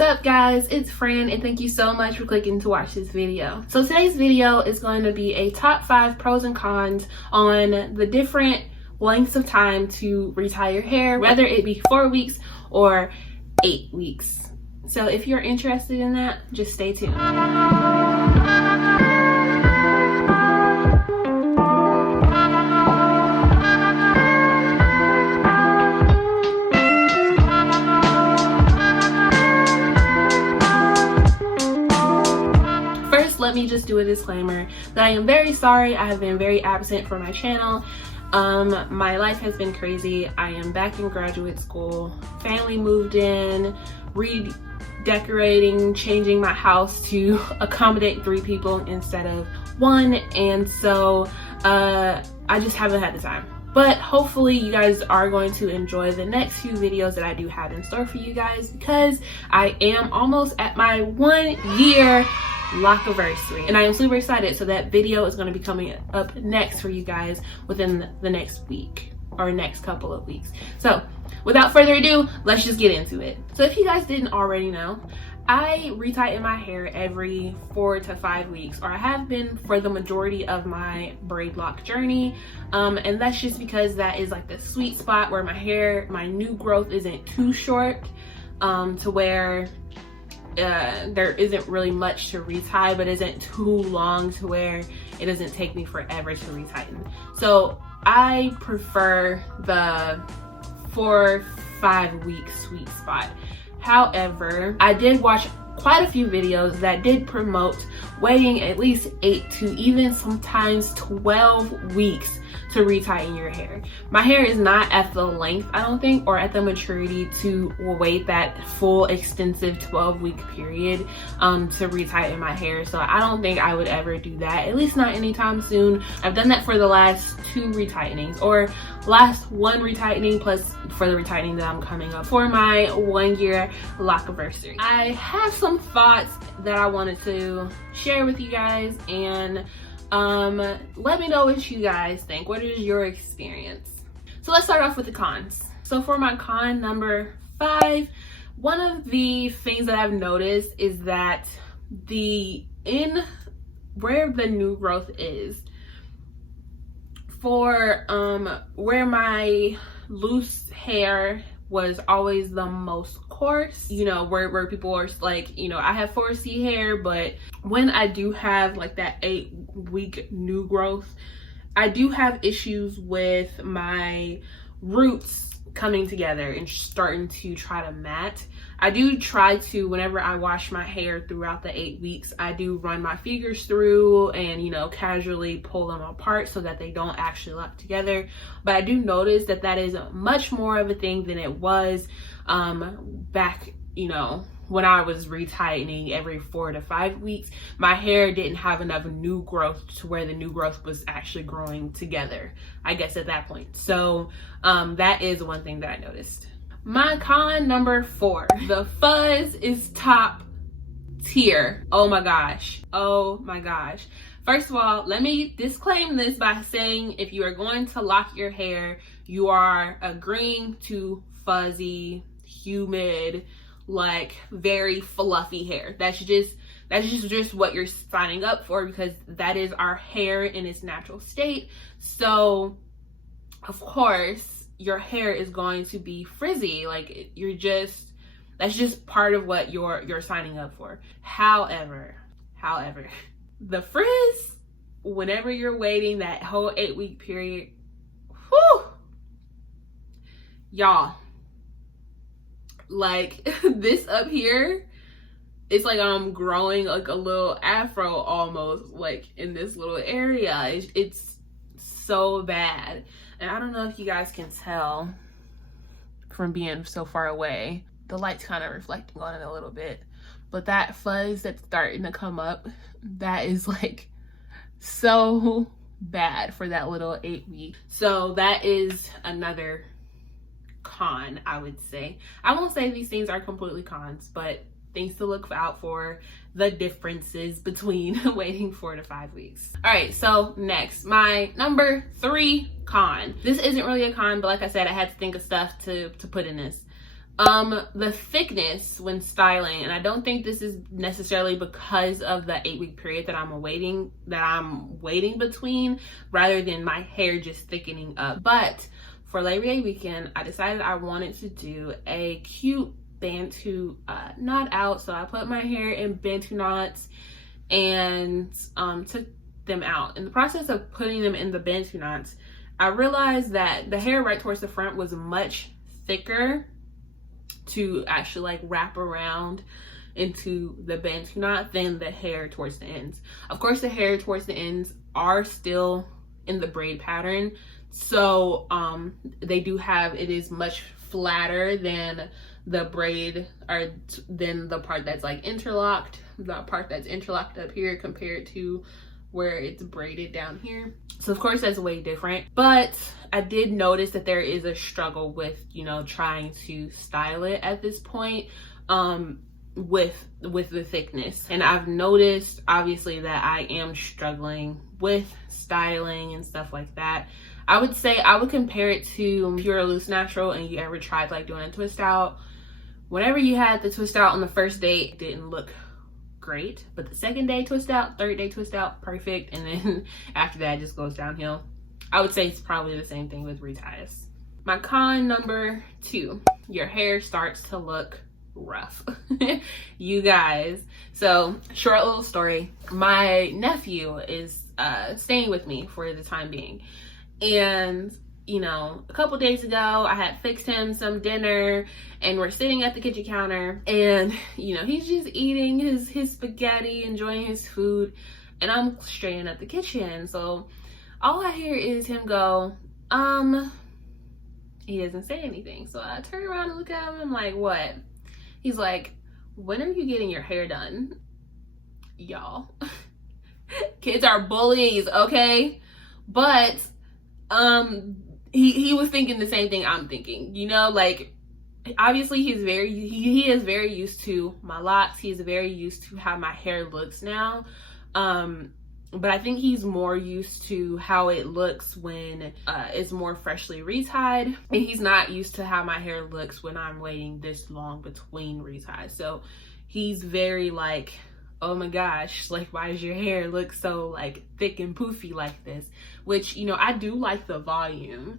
What's up guys, it's Fran and thank you so much for clicking to watch this video. So today's video is going to be a top 5 pros and cons on the different lengths of time to retie your hair, whether it be 4 weeks or 8 weeks. So if you're interested in that, just stay tuned. Let me just do a disclaimer that I am very sorry. I have been very absent from my channel. My life has been crazy. I am back in graduate school. Family moved in, redecorating, changing my house to accommodate 3 people instead of 1, and so I just haven't had the time. But hopefully you guys are going to enjoy the next few videos that I do have in store for you guys, because I am almost at my 1-year Vlogmas, and I am super excited. So that video is going to be coming up next for you guys within the next week or next couple of weeks. So without further ado, let's just get into it. So if you guys didn't already know, I retighten my hair every 4 to 5 weeks, or I have been for the majority of my braid lock journey, and that's just because that is like the sweet spot where my new growth isn't too short to where there isn't really much to retie, but isn't too long to where it doesn't take me forever to retighten. So I prefer the 4-5 week sweet spot. However, I did watch quite a few videos that did promote waiting at least 8 to even sometimes 12 weeks to retighten your hair. My hair is not at the length, I don't think, or at the maturity to wait that full extensive 12-week period to retighten my hair. So I don't think I would ever do that, at least not anytime soon. I've done that for the last 2 retightnings, or last 1 retightening plus for the retightening that I'm coming up for my 1-year Vlogmas. I have some thoughts that I wanted to share with you guys, and let me know what you guys think. What is your experience? So let's start off with the cons. So for my con number 5, one of the things that I've noticed is that where the new growth is, for where my loose hair was always the most coarse, you know, where people are like, you know, I have 4C hair, but when I do have like that 8-week new growth, I do have issues with my roots coming together and starting to try to mat. I do try to, whenever I wash my hair throughout the 8 weeks, I do run my fingers through and, you know, casually pull them apart so that they don't actually lock together. But I do notice that that is much more of a thing than it was back, you know, when I was retightening every 4 to 5 weeks. My hair didn't have enough new growth to where the new growth was actually growing together, I guess, at that point. So that is one thing that I noticed. My con number 4, the fuzz is top tier. Oh my gosh. Oh my gosh. First of all, let me disclaim this by saying if you are going to lock your hair, you are agreeing to fuzzy, humid, like very fluffy hair. That's just what you're signing up for, because that is our hair in its natural state. So of course your hair is going to be frizzy. Like that's just part of what you're signing up for. However, the frizz, whenever you're waiting that whole 8-week period, whew, y'all, like this up here, it's like I'm growing like a little afro almost, like in this little area. It's so bad. And I don't know if you guys can tell from being so far away. The light's kind of reflecting on it a little bit. But that fuzz that's starting to come up, that is like so bad for that little 8 week. So that is another con, I would say. I won't say these things are completely cons, but things to look out for, the differences between waiting 4 to 5 weeks. All right, so next, my number 3 con. This isn't really a con, but like I said, I had to think of stuff to put in this. The thickness when styling, and I don't think this is necessarily because of the 8-week period that I'm waiting between, rather than my hair just thickening up. But for Labor Day weekend, I decided I wanted to do a cute Bantu knot out. So I put my hair in Bantu knots and took them out. In the process of putting them in the Bantu knots, I realized that the hair right towards the front was much thicker to actually like wrap around into the Bantu knot than the hair towards the ends. Of course, the hair towards the ends are still in the braid pattern, so they do have, it is much flatter than the braid, or than the part that's like interlocked, the part that's interlocked up here compared to where it's braided down here. So of course that's way different, but I did notice that there is a struggle with, you know, trying to style it at this point with the thickness. And I've noticed obviously that I am struggling with styling and stuff like that. I would say I would compare it to Pure Loose Natural, and you ever tried like doing a twist out. Whenever you had the twist out on the first day, it didn't look great, but the second day twist out, third day twist out, perfect, and then after that it just goes downhill. I would say it's probably the same thing with reties. My con number 2, your hair starts to look rough. You guys, so short little story, my nephew is staying with me for the time being, and you know, a couple days ago I had fixed him some dinner and we're sitting at the kitchen counter, and you know, he's just eating his spaghetti, enjoying his food, and I'm straightening up the kitchen. So all I hear is him go, he doesn't say anything. So I turn around and look at him, I'm like, what? He's like, when are you getting your hair done? Y'all, kids are bullies, okay? But he was thinking the same thing I'm thinking, you know, like obviously he is very used to my locks. He is very used to how my hair looks now. But I think he's more used to how it looks when it's more freshly retied, and he's not used to how my hair looks when I'm waiting this long between reties. So he's very like, oh my gosh, like why does your hair look so like thick and poofy like this? Which, you know, I do like the volume,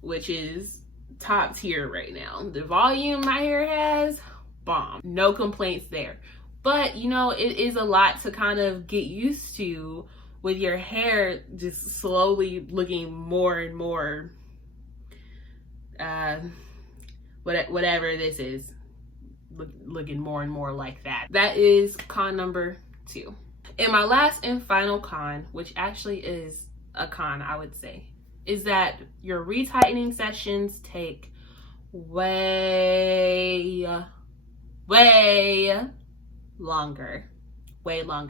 which is top tier right now. The volume my hair has, bomb, no complaints there. But you know, it is a lot to kind of get used to with your hair just slowly looking more and more whatever this is, looking more and more like that. That is con number 2. And my last and final con, which actually is a con, I would say, is that your retightening sessions take way longer,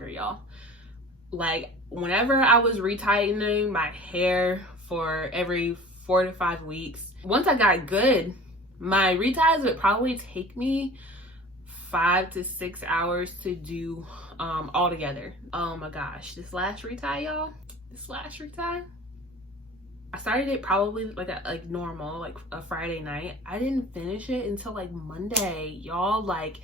y'all. Like whenever I was retightening my hair for every 4 to 5 weeks, once I got good, my reties would probably take me 5 to 6 hours to do all together. Oh my gosh, this last retie, y'all, I started it probably like normal, like a Friday night. I didn't finish it until like Monday, y'all. Like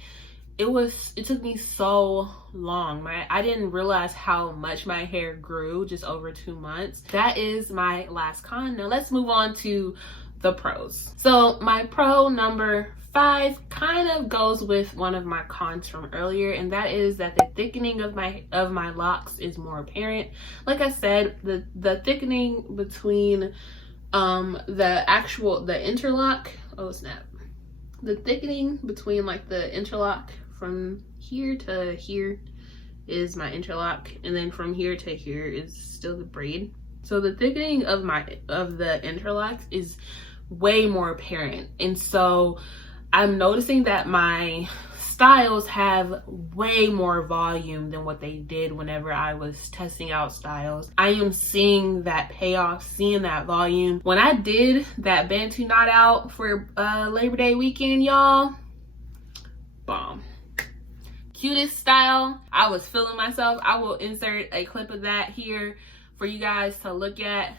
it took me so long. I didn't realize how much my hair grew just over 2 months. That is my last con. Now let's move on to the pros. So my pro number 5 kind of goes with one of my cons from earlier, and that is that the thickening of my locks is more apparent. Like I said, the thickening between the interlock, oh snap, the thickening between like the interlock from here to here is my interlock, and then from here to here is still the braid. So the thickening of the interlocks is way more apparent, and so I'm noticing that my styles have way more volume than what they did whenever I was testing out styles. I am seeing that payoff, seeing that volume. When I did that Bantu knot out for Labor Day weekend, y'all, bomb. Cutest style. I was feeling myself. I will insert a clip of that here for you guys to look at.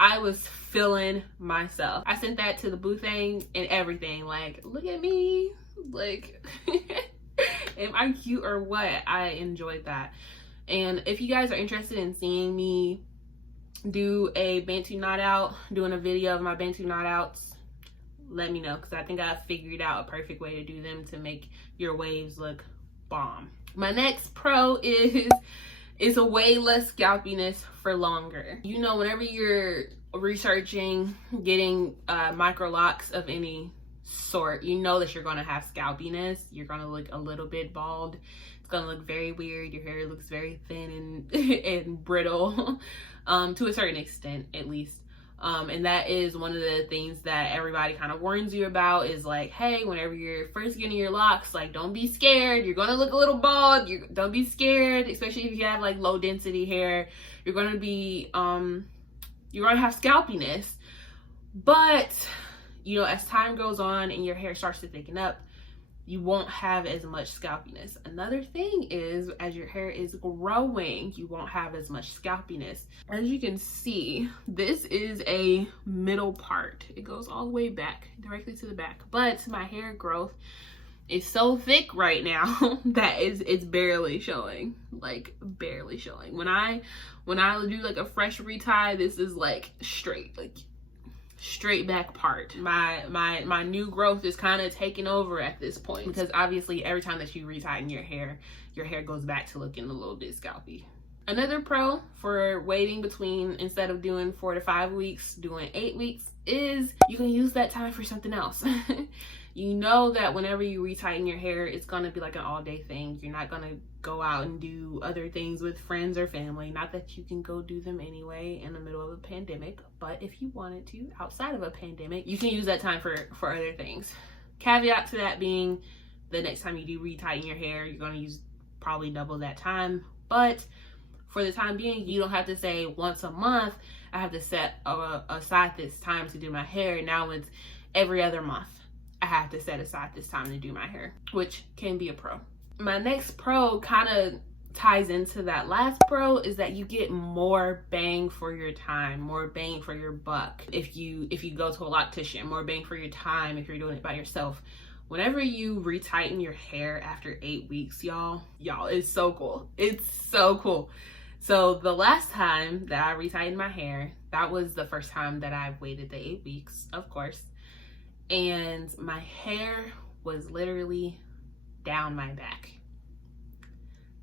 I was feeling myself. I sent that to the boo thing and everything. Like, look at me. Like, am I cute or what? I enjoyed that. And if you guys are interested in seeing me do a Bantu knot out, doing a video of my Bantu knot outs, let me know, because I think I figured out a perfect way to do them to make your waves look bomb. My next pro is a way less scalpiness for longer. You know, whenever you're researching getting micro locks of any sort, you know that you're gonna have scalpiness. You're gonna look a little bit bald. It's gonna look very weird. Your hair looks very thin and brittle, to a certain extent at least. And that is one of the things that everybody kind of warns you about, is like, hey, whenever you're first getting your locks, like, don't be scared. You're gonna look a little bald. Don't be scared, especially if you have like low density hair. You're gonna be you're gonna have scalpiness. But you know, as time goes on and your hair starts to thicken up, you won't have as much scalpiness. Another thing is, as your hair is growing, you won't have as much scalpiness. As you can see, this is a middle part. It goes all the way back, directly to the back. But my hair growth is so thick right now that it's barely showing, like barely showing. When I do like a fresh retie, this is like straight, like straight back part. My new growth is kind of taking over at this point, because obviously every time that you retighten your hair goes back to looking a little bit scalpy. Another pro for waiting between, instead of doing 4 to 5 weeks, doing 8 weeks, is you can use that time for something else. You know that whenever you retighten your hair, it's gonna be like an all-day thing. You're not gonna go out and do other things with friends or family. Not that you can go do them anyway in the middle of a pandemic, but if you wanted to outside of a pandemic, you can use that time for other things. Caveat to that being, the next time you do retighten your hair, you're gonna use probably double that time. But for the time being, you don't have to say once a month, I have to set aside this time to do my hair. Now it's every other month, I have to set aside this time to do my hair, which can be a pro. My next pro kind of ties into that last pro, is that you get more bang for your time, more bang for your buck. If you go to a loctician, more bang for your time if you're doing it by yourself. Whenever you retighten your hair after 8 weeks, y'all, it's so cool. It's so cool. So the last time that I retightened my hair, that was the first time that I waited the 8 weeks, of course. And my hair was literally down my back.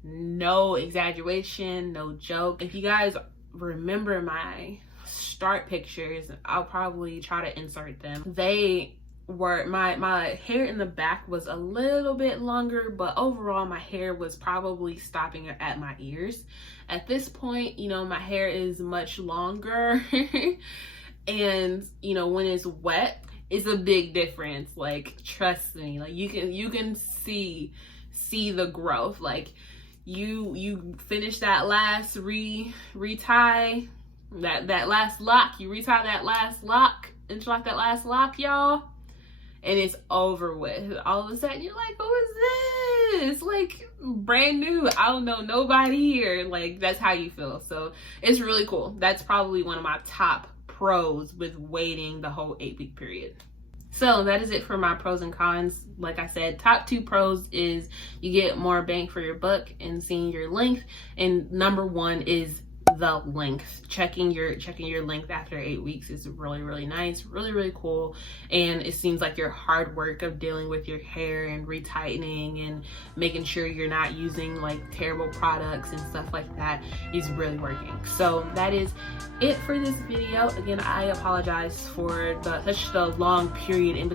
No exaggeration, no joke. If you guys remember my start pictures, I'll probably try to insert them. They were, my hair in the back was a little bit longer, but overall my hair was probably stopping at my ears. At this point, you know, my hair is much longer. And you know, when it's wet, it's a big difference. Like, trust me, like you can see the growth. Like, you finish that last retie, that last lock, you retie that last lock, interlock that last lock, y'all, and it's over with. All of a sudden you're like, who is this? Like, brand new, I don't know nobody here. Like, that's how you feel. So it's really cool. That's probably one of my top pros with waiting the whole 8-week period. So that is it for my pros and cons. Like I said, top 2 pros is you get more bang for your buck and seeing your length, and number 1 is the length. Checking your length after 8 weeks is really nice, really cool. And it seems like your hard work of dealing with your hair and retightening and making sure you're not using like terrible products and stuff like that is really working. So that is it for this video. Again, I apologize for such the long period in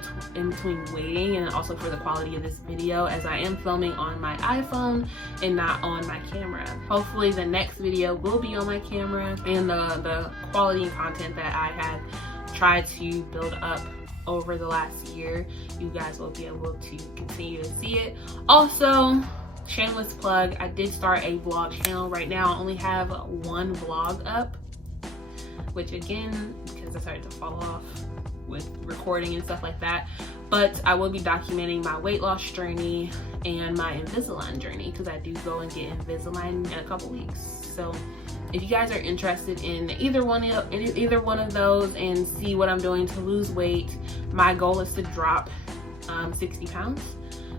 between waiting, and also for the quality of this video, as I am filming on my iPhone and not on my camera. Hopefully the next video will be on my camera, and the quality and content that I have tried to build up over the last year, you guys will be able to continue to see it. Also, shameless plug, I did start a vlog channel. Right now I only have 1 vlog up, which again, because I started to fall off with recording and stuff like that, but I will be documenting my weight loss journey and my Invisalign journey, because I do go and get Invisalign in a couple weeks. So if you guys are interested in either one of those and see what I'm doing to lose weight, my goal is to drop 60 pounds.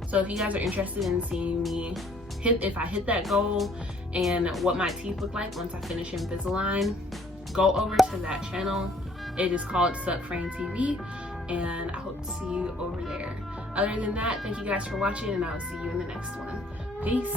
So if you guys are interested in seeing me if I hit that goal and what my teeth look like once I finish Invisalign, go over to that channel. It is called Fran TV, and I hope to see you over there. Other than that, thank you guys for watching, and I'll see you in the next one. Peace.